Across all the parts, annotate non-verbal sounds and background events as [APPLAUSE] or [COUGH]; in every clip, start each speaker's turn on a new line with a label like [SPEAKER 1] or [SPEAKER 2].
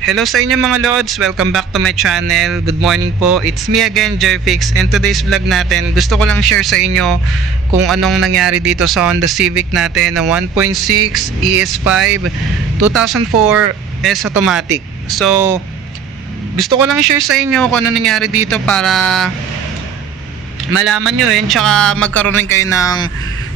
[SPEAKER 1] Hello sa inyo mga Lods, welcome back to my channel. Good morning po, it's me again, Jerfix. And today's vlog natin, gusto ko lang share sa inyo kung anong nangyari dito sa Honda Civic natin na 1.6 ES5 2004 S automatic. So, gusto ko lang share sa inyo kung ano nangyari dito para malaman nyo yun, tsaka magkaroon rin kayo ng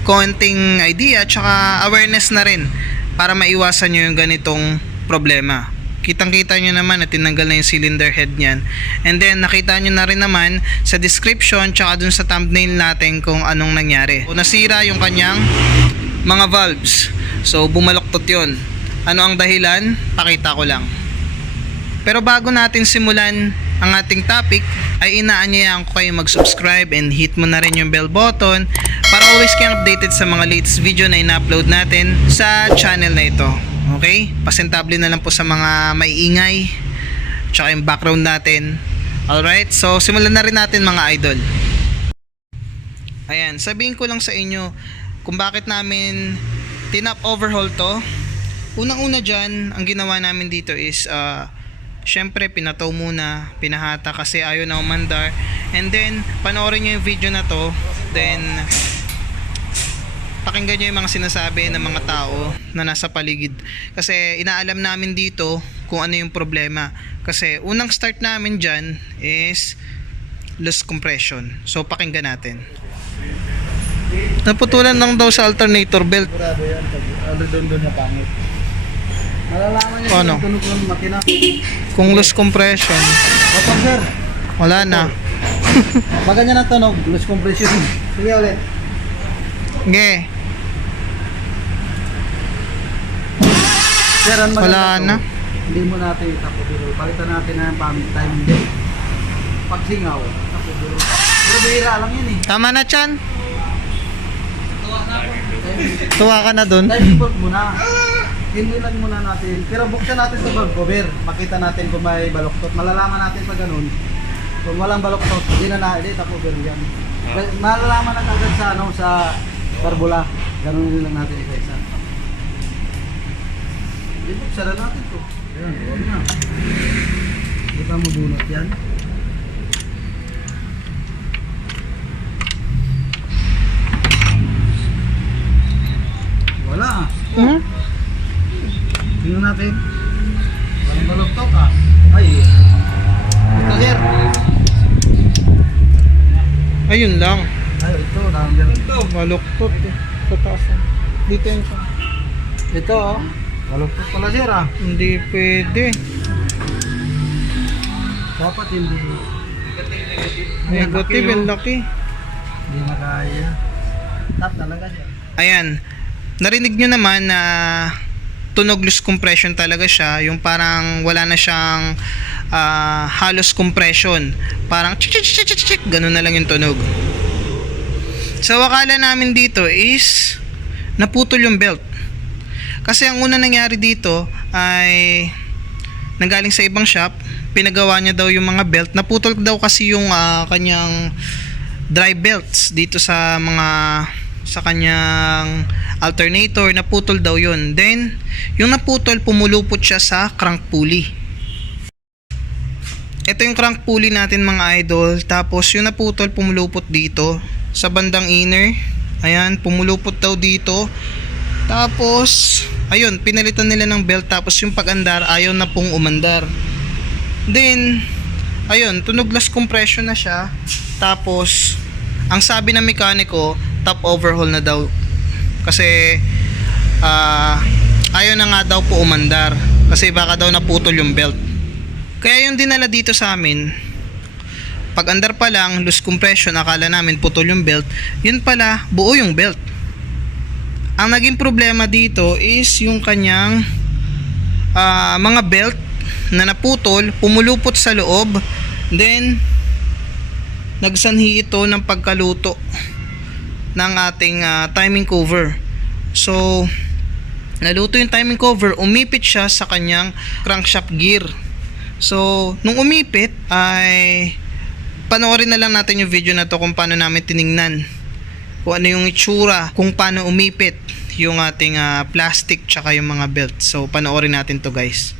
[SPEAKER 1] konting idea, tsaka awareness na rin para maiwasan nyo yung ganitong problema. Kitang-kita nyo naman na tinanggal na yung cylinder head niyan. And then, nakita nyo na rin naman sa description tsaka dun sa thumbnail natin kung anong nangyari. O, nasira yung kanyang mga valves. So, bumaloktot yun. Ano ang dahilan? Pakita ko lang. Pero bago natin simulan ang ating topic, ay inaanyayahan ko kayo mag-subscribe and hit mo na rin yung bell button para always kayong updated sa mga latest video na ina-upload natin sa channel na ito. Okay? Pasentable na lang po sa mga maiingay tsaka yung background natin. Alright? So, simulan na rin natin mga idol. Ayan, sabihin ko lang sa inyo kung bakit namin tinap overhaul to. Unang-una dyan, ang ginawa namin dito is uh, syempre pinataw muna, pinahata kasi ayaw na umandar. And then, panoorin nyo yung video na to. Then, pakinggan nyo yung mga sinasabi ng mga tao na nasa paligid. Kasi inaalam namin dito kung ano yung problema. Kasi unang start namin dyan is loose compression. So, pakinggan natin. Naputulan lang daw sa alternator belt.
[SPEAKER 2] Sigurado yan. Pag ano doon doon na pangit. Malalaman niya
[SPEAKER 1] Ano?
[SPEAKER 2] kung tunog ng makina.
[SPEAKER 1] Kung loose compression,
[SPEAKER 2] Opo sir.
[SPEAKER 1] wala na.
[SPEAKER 2] Pag ganyan ang tunog, loose compression. Sige ulit.
[SPEAKER 1] Nge,
[SPEAKER 2] Sir, ang
[SPEAKER 1] Wala
[SPEAKER 2] to,
[SPEAKER 1] na.
[SPEAKER 2] Hindi mo natin tapoduro. Palitan natin na yung pamit time hindi. Pag singaw, tapoduro. Pero bihira lang yan eh.
[SPEAKER 1] tama na chan. Tuwa ka na dun.
[SPEAKER 2] Time input muna. Hindi lang muna natin. Pero buksan natin sa cover. Makita natin kung may baloktot. Malalaman natin sa ganun. Kung walang baloktot, hindi na na, hindi yan. Malalaman na agad sa ano, sa karbula. Ganun lang natin isa-isa. Buksan na natin to. Ayan, huwag na. Hindi pa mabunot yan. Wala.
[SPEAKER 1] Hmm?
[SPEAKER 2] Tingnan natin. Walang baloktok ah. Ay. Ito sir.
[SPEAKER 1] Ayun lang.
[SPEAKER 2] Ay, ito. Number. Ito.
[SPEAKER 1] Maluktot eh. Sa taas. ah. Dito yun siya.
[SPEAKER 2] Ito oh. Baloktok pala sir ah.
[SPEAKER 1] Hindi pwede.
[SPEAKER 2] Dapat hindi.
[SPEAKER 1] Negative, ang laki.
[SPEAKER 2] Hindi makaya. Tap talaga siya.
[SPEAKER 1] Ayan. Narinig nyo naman na tunog loose compression talaga siya. Yung parang wala na siyang ah, halos compression. Parang chik chik chik chik chik. Ganun na lang yung tunog. Sa wakala namin dito is naputol yung belt. Kasi ang una nangyari dito ay nanggaling sa ibang shop, pinagawa niya daw yung mga belt. Naputol daw kasi yung ah, kanyang dry belts dito sa mga sa kanyang alternator. Naputol daw yun. Then yung naputol pumulupot siya sa crank pulley. Ito yung crank pulley natin mga idol. Tapos yung naputol pumulupot dito sa bandang inner. Ayan pumulupot daw dito tapos ayun pinalitan nila ng belt tapos yung pag-andar ayaw na pong umandar. Then ayun tunog less compression na siya. Tapos ang sabi ng mekaniko top overhaul na daw. Kasi ah ayaw na nga daw po umandar. Kasi baka daw naputol yung belt. Kaya yung dinala dito sa amin pag andar pa lang loose compression akala namin putol yung belt yun pala buo yung belt ang naging problema dito is yung kanyang ah, mga belt na naputol pumulupot sa loob then nagsanhi ito ng pagkaluto ng ating ah, timing cover. So, naluto yung timing cover, umipit siya sa kanyang crankshaft gear. So, nung umipit ay panoorin na lang natin yung video na to kung paano namin tiningnan kung ano yung itsura, kung paano umipit yung ating ah, plastic tsaka yung mga belt. So, panoorin natin to guys.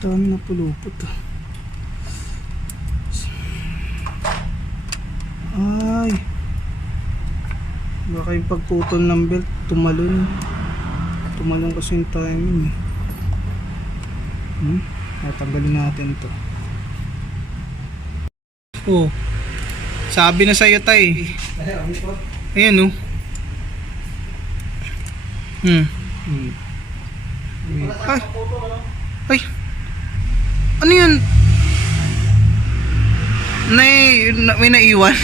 [SPEAKER 1] Dami na pulupot ah. Ay. Baka yung pagputol ng belt, tumalon. Tumalon kasi yung timing. eh. Hmm? Natanggalin natin to. Oh. Sabi na sa'yo tay. Ayan oh. Hmm. Ay. Ay. Ano yun? Nay, na, may naiwan.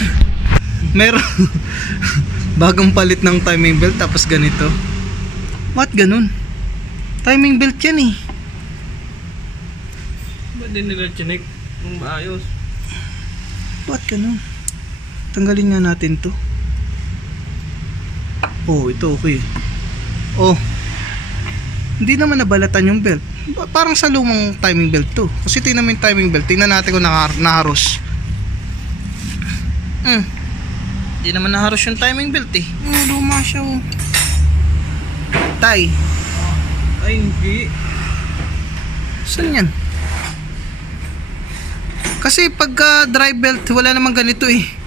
[SPEAKER 1] [LAUGHS] Meron. [LAUGHS] Bagong palit ng timing belt tapos ganito. What ganun? Timing belt yan eh.
[SPEAKER 3] Ba't din nila chinek ng maayos?
[SPEAKER 1] Ba't ganun? Tanggalin nga natin to. Oh, ito okay. Oh. Hindi naman nabalatan yung belt. Parang sa lumang timing belt to. Kasi tingnan mo yung timing belt. Tingnan natin kung naka- naharos. Hmm. Hindi naman naharos yung timing belt eh. Oh, luma siya oh. Tay.
[SPEAKER 3] Ay, hindi.
[SPEAKER 1] Saan yan? Kasi pagka dry belt, wala namang ganito eh.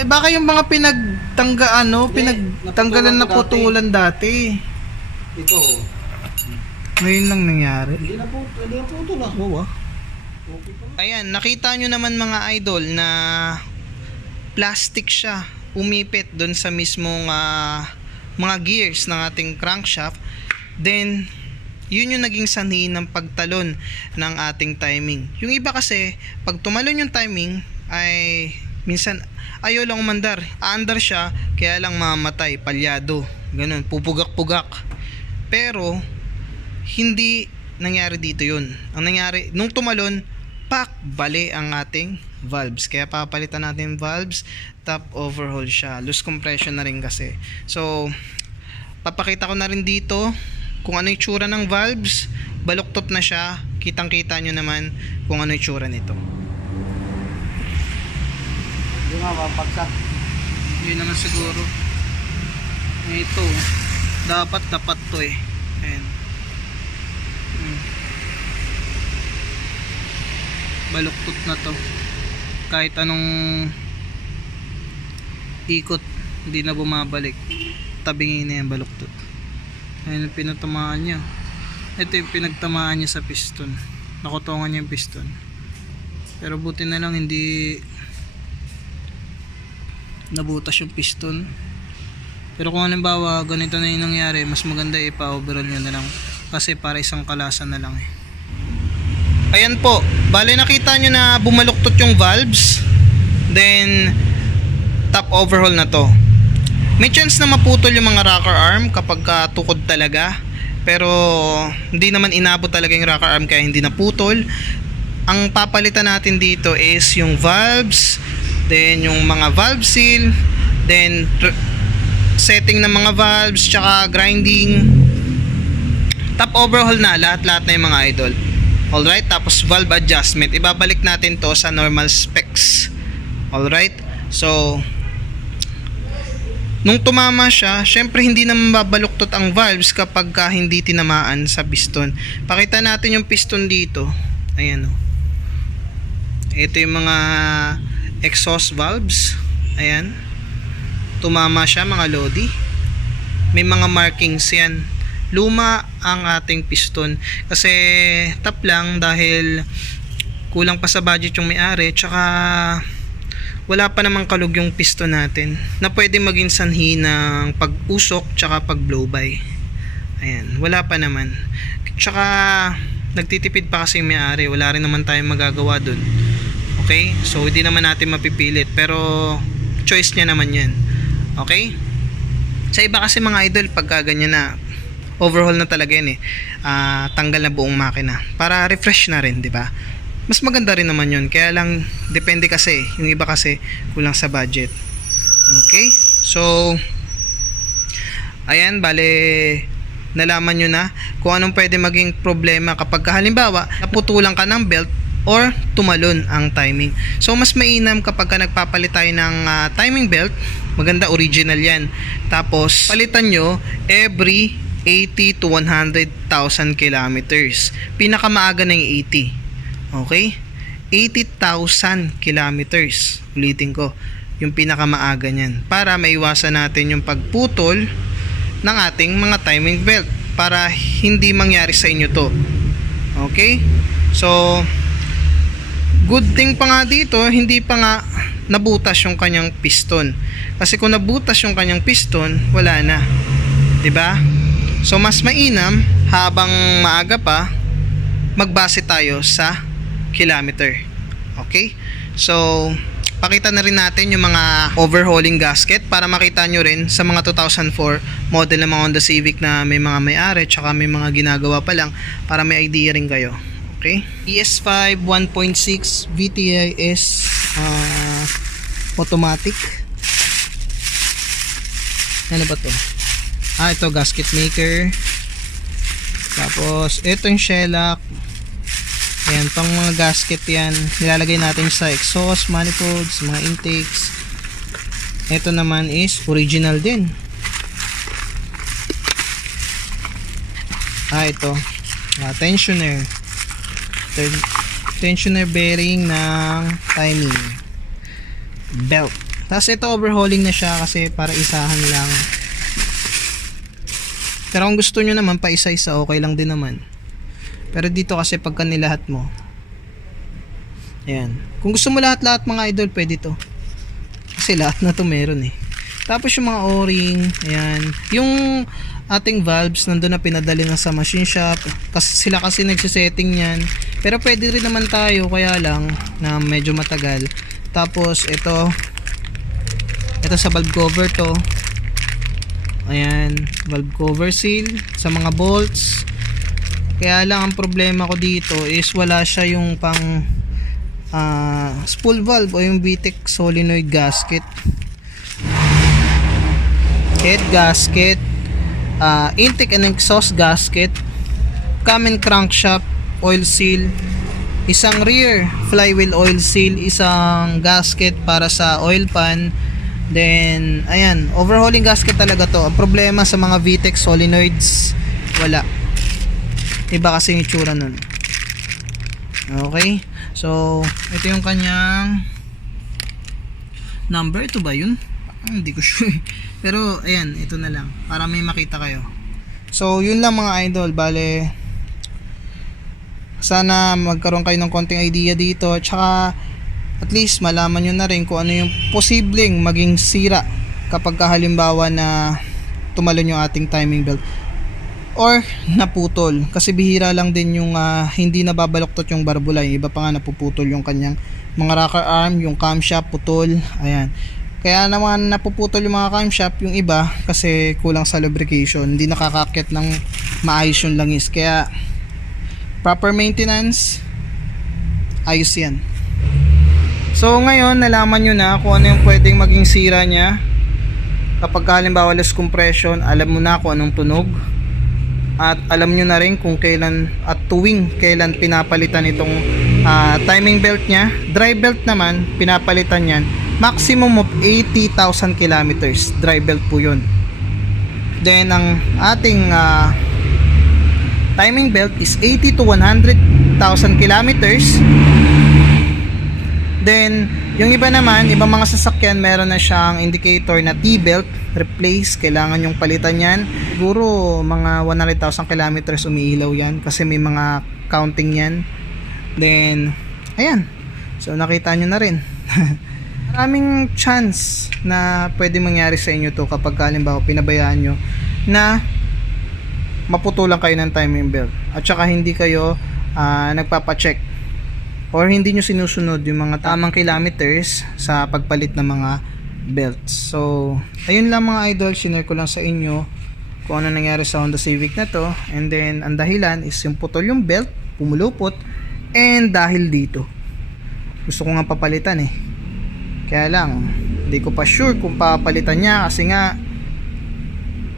[SPEAKER 1] Ay, baka yung mga pinagtangga ano, pinagtanggalan na putulan dati.
[SPEAKER 2] Ito.
[SPEAKER 1] Ngayon lang nangyari.
[SPEAKER 2] Hindi na po, hindi na po ito na.
[SPEAKER 1] Ah.
[SPEAKER 2] Okay pa.
[SPEAKER 1] Ayan, nakita nyo naman mga idol na plastic siya. Umipit doon sa mismong ah, mga gears ng ating crankshaft. Then, yun yung naging sanhi ng pagtalon ng ating timing. Yung iba kasi, pag tumalon yung timing, ay minsan ayaw lang umandar. Aandar siya, kaya lang mamatay, palyado. Ganun, pupugak-pugak. Pero, hindi nangyari dito yun. Ang nangyari, nung tumalon, pak, bali ang ating valves. Kaya papalitan natin valves, top overhaul siya. Loose compression na rin kasi. So, papakita ko na rin dito kung ano yung tsura ng valves. Baluktot na siya. Kitang kita nyo naman kung ano yung tsura nito.
[SPEAKER 2] Nga, mapagsak.
[SPEAKER 1] Yun naman siguro. Ito. Dapat dapat to eh. Ayan. Hmm. Baluktot na to. Kahit anong ikot, hindi na bumabalik. Tabingin na yan baluktot. Ayan yung pinatamaan niya. Ito yung pinagtamaan niya sa piston. Nakutongan niya yung piston. Pero buti na lang hindi nabutas yung piston. Pero kung halimbawa ganito na yung nangyari, mas maganda ipa-overall nyo na lang. Kasi para isang kalasan na lang eh. Ayan po, bale nakita nyo na bumaluktot yung valves. Then, top overhaul na to. May chance na maputol yung mga rocker arm kapag ka tukod talaga. Pero, hindi naman inabot talaga yung rocker arm kaya hindi naputol. Ang papalitan natin dito is yung valves, then yung mga valve seal, then setting ng mga valves, tsaka grinding. Top overhaul na lahat-lahat na yung mga idol. Alright, tapos valve adjustment. Ibabalik natin to sa normal specs. Alright, so nung tumama siya, syempre hindi naman babaluktot ang valves kapag ka hindi tinamaan sa piston. Pakita natin yung piston dito. Ayan o. Ito yung mga exhaust valves. Ayan. Tumama siya mga lodi. May mga markings yan. Luma ang ating piston. Kasi tap lang dahil kulang pa sa budget yung may-ari. Tsaka wala pa namang kalug yung piston natin na pwede maging sanhi ng pag-usok tsaka pag-blow by. Ayan, wala pa naman. Tsaka nagtitipid pa kasi may-ari, wala rin naman tayong magagawa dun. Okay? So hindi naman natin mapipilit pero choice niya naman 'yan. Okay? Sa iba kasi mga idol pagka ganyan na overhaul na talaga yan eh. Ah, tanggal na buong makina para refresh na rin, 'di ba? Mas maganda rin naman 'yun. Kaya lang depende kasi, yung iba kasi kulang sa budget. Okay? So ayan, bale nalaman nyo na kung anong pwede maging problema kapag halimbawa naputulan ka ng belt or tumalon ang timing. So mas mainam kapag ka nagpapalit tayo ng ah, timing belt, maganda original yan. Tapos palitan nyo every 80 to 100,000 kilometers. Pinakamaaga na yung 80. Okay? 80,000 kilometers. Ulitin ko, yung pinakamaaga niyan. Para maiwasan natin yung pagputol ng ating mga timing belt para hindi mangyari sa inyo to. Okay? So, good thing pa nga dito, hindi pa nga nabutas yung kanyang piston. Kasi kung nabutas yung kanyang piston, wala na. 'Di ba? So mas mainam habang maaga pa magbase tayo sa kilometer. Okay? So pakita na rin natin yung mga overhauling gasket para makita nyo rin sa mga 2004 model ng mga Honda Civic na may mga may-ari tsaka may mga ginagawa pa lang para may idea rin kayo. Okay? ES5 1.6 VTIS uh, automatic. Ano ba to? Ah, ito gasket maker. Tapos, ito yung shellac. Ayan, pang mga gasket yan. Nilalagay natin sa exhaust, manifolds, mga intakes. Ito naman is original din. Ah, ito. Ah, tensioner. Ten- tensioner bearing ng timing. Belt. Tapos ito overhauling na siya kasi para isahan lang. Pero kung gusto nyo naman pa isa-isa, okay lang din naman. Pero dito kasi pagka nilahat mo, ayan. Kung gusto mo lahat-lahat mga idol, pwede to. Kasi lahat na to meron eh. Tapos yung mga o-ring, ayan. Yung ating valves, nandun na pinadali na sa machine shop. Kasi sila kasi nagsisetting yan. Pero pwede rin naman tayo, kaya lang na medyo matagal. Tapos ito, ito sa valve cover to. Ayan, valve cover seal sa mga bolts. Kaya lang ang problema ko dito is wala siya yung pang ah, spool valve o yung VTEC solenoid gasket. Head gasket, ah, intake and exhaust gasket, and crankshaft oil seal, isang rear flywheel oil seal, isang gasket para sa oil pan, Then, ayan, overhauling gasket talaga to. Ang problema sa mga VTEC solenoids, wala. Iba kasi yung itsura nun. Okay? So, ito yung kanyang number. Ito ba yun? Ah, hindi ko sure. [LAUGHS] Pero, ayan, ito na lang. Para may makita kayo. So, yun lang mga idol. Bale, sana magkaroon kayo ng konting idea dito. Tsaka, at least malaman nyo na rin kung ano yung posibleng maging sira kapag halimbawa na tumalon yung ating timing belt or naputol kasi bihira lang din yung ah, hindi nababaloktot yung barbula yung iba pa nga napuputol yung kanyang mga rocker arm yung camshaft putol ayan kaya naman napuputol yung mga camshaft yung iba kasi kulang sa lubrication hindi nakakakit ng maayos yung langis kaya proper maintenance ayos yan So ngayon nalaman nyo na kung ano yung pwedeng maging sira niya. Kapag halimbawa less compression, alam mo na kung anong tunog. At alam nyo na rin kung kailan at tuwing kailan pinapalitan itong ah, timing belt niya. Dry belt naman, pinapalitan yan. Maximum of 80,000 kilometers. Dry belt po yun. Then ang ating ah, timing belt is 80 to 100,000 kilometers. Then, yung iba naman, ibang mga sasakyan, meron na siyang indicator na T-belt, replace, kailangan yung palitan yan. Siguro, mga 100,000 kilometers umiilaw yan kasi may mga counting yan. Then, ayan. So, nakita nyo na rin. [LAUGHS] Maraming chance na pwede mangyari sa inyo to kapag halimbawa pinabayaan nyo na maputulan kayo ng timing belt at saka hindi kayo ah, nagpapacheck or hindi nyo sinusunod yung mga tamang kilometers sa pagpalit ng mga belts. So, ayun lang mga idol, sinare ko lang sa inyo kung ano nangyari sa Honda Civic na to. And then, ang dahilan is yung putol yung belt, pumulupot, and dahil dito. Gusto ko nga papalitan eh. Kaya lang, hindi ko pa sure kung papalitan niya kasi nga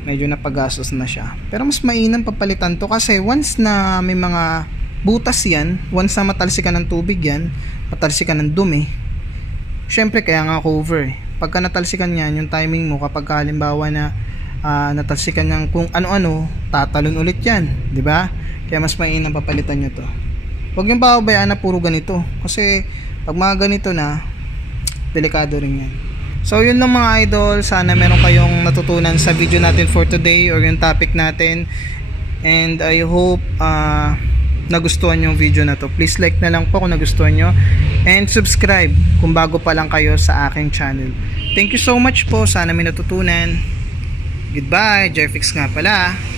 [SPEAKER 1] medyo napagastos na siya. Pero mas mainam papalitan to kasi once na may mga butas yan. Once na matalsikan ng tubig yan, matalsikan ng dumi, syempre kaya nga cover eh. Pagka natalsikan yan, yung timing mo kapag ka, halimbawa na ah, natalsikan ng kung ano-ano, tatalon ulit yan. 'di ba? Kaya mas mainam papalitan nyo to. Huwag yung pababayaan na puro ganito. Kasi pag mga ganito na, delikado rin yan. So yun lang mga idol, sana meron kayong natutunan sa video natin for today or yung topic natin. And I hope ah, nagustuhan yung video na to. Please like na lang po kung nagustuhan nyo. And subscribe kung bago pa lang kayo sa aking channel. Thank you so much po. Sana may natutunan. Goodbye. Jerfix nga pala.